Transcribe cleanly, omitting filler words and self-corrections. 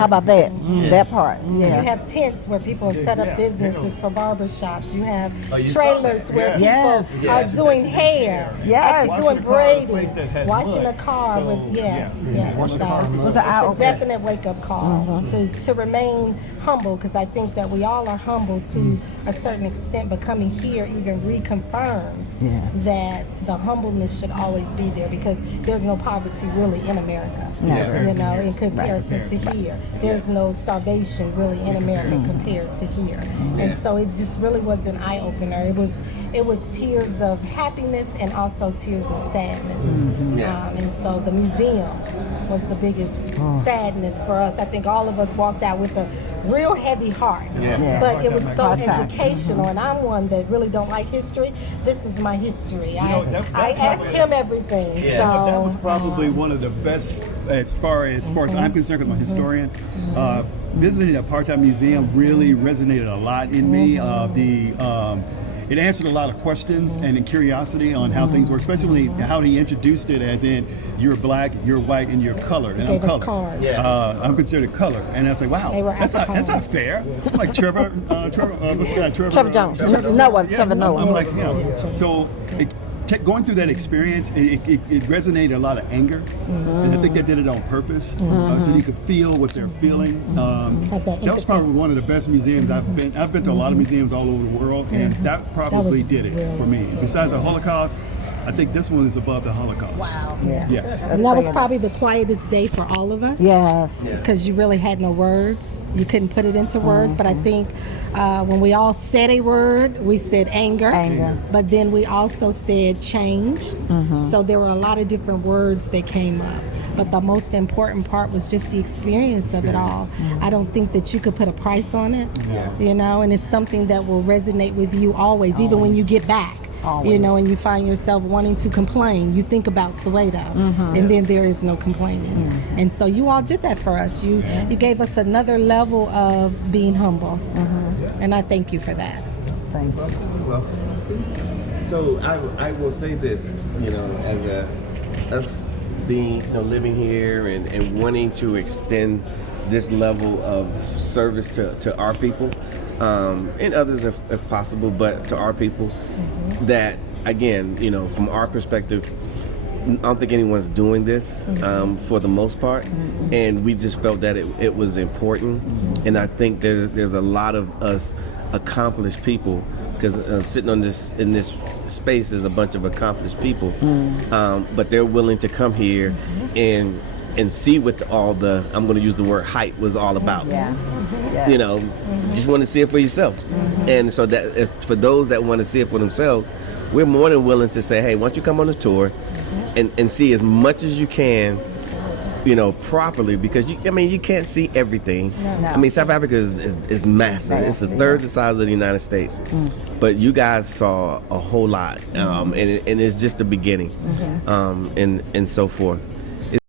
How about that? That part. You Yeah. have tents where people set up businesses for barbershops. You have you saw trailers that. where Yes. people are doing hair, Yes. actually doing braiding, washing a mud. car So, with, yes. It was an It's a eye-opener. definite wake-up call to remain humble, because I think that we all are humble to a certain extent, but coming here even reconfirms that the humbleness should always be there, because there's no poverty really in America. Never. You know, in comparison to here. There's no starvation really in America compared to here. And so it just really was an eye-opener. It was tears of happiness and also tears of sadness. And so the museum was the biggest sadness for us. I think all of us walked out with a real heavy heart. But it was so Hard time. educational, and I'm one that really don't like history. This is my history. that I ask him everything. So That was probably one of the best, as far as I'm concerned, 'cause I'm a historian. Visiting the Apartheid Museum really resonated a lot in me. It answered a lot of questions and curiosity on how things work, especially how he introduced it, as in you're black, you're white, and you're color. And gave us I'm color. cards. I'm considered color, and I was like, wow, They were that's not icons. fair. I'm like Trevor, what's the guy? Trevor Jones. Trevor Noah. I'm like, so going through that experience, it resonated a lot of anger, and I think they did it on purpose, so you could feel what they're feeling. That was probably one of the best museums I've been. I've been to a lot of museums all over the world, and that probably did it for me. Besides the Holocaust, I think this one is above the Holocaust. wow. Yes. And that was probably the quietest day for all of us. Yes. Because you really had no words. You couldn't put it into words. But I think when we all said a word, we said anger. But then we also said change. So there were a lot of different words that came up. But the most important part was just the experience of it all. I don't think that you could put a price on it. You know, and it's something that will resonate with you always, even when you get back. You know, and you find yourself wanting to complain. You think about Soweto, and then there is no complaining. And so you all did that for us. You gave us another level of being humble, and I thank you for that. Thank you. Well, so I will say this, you know, as us being, living here and wanting to extend this level of service to our people, and others if possible, but to our people, that again, from our perspective, I don't think anyone's doing this for the most part, and we just felt that it was important, and I think there's a lot of us accomplished people, because sitting in this space is a bunch of accomplished people, but they're willing to come here and see what all the, I'm going to use the word hype, was all about. Just want to see it for yourself. And so that for those that want to see it for themselves, we're more than willing to say, hey, why don't you come on a tour and see as much as you can, properly, because you can't see everything. I mean, South Africa is massive. It's a third the size of the United States. But you guys saw a whole lot, and it's just the beginning, and so forth.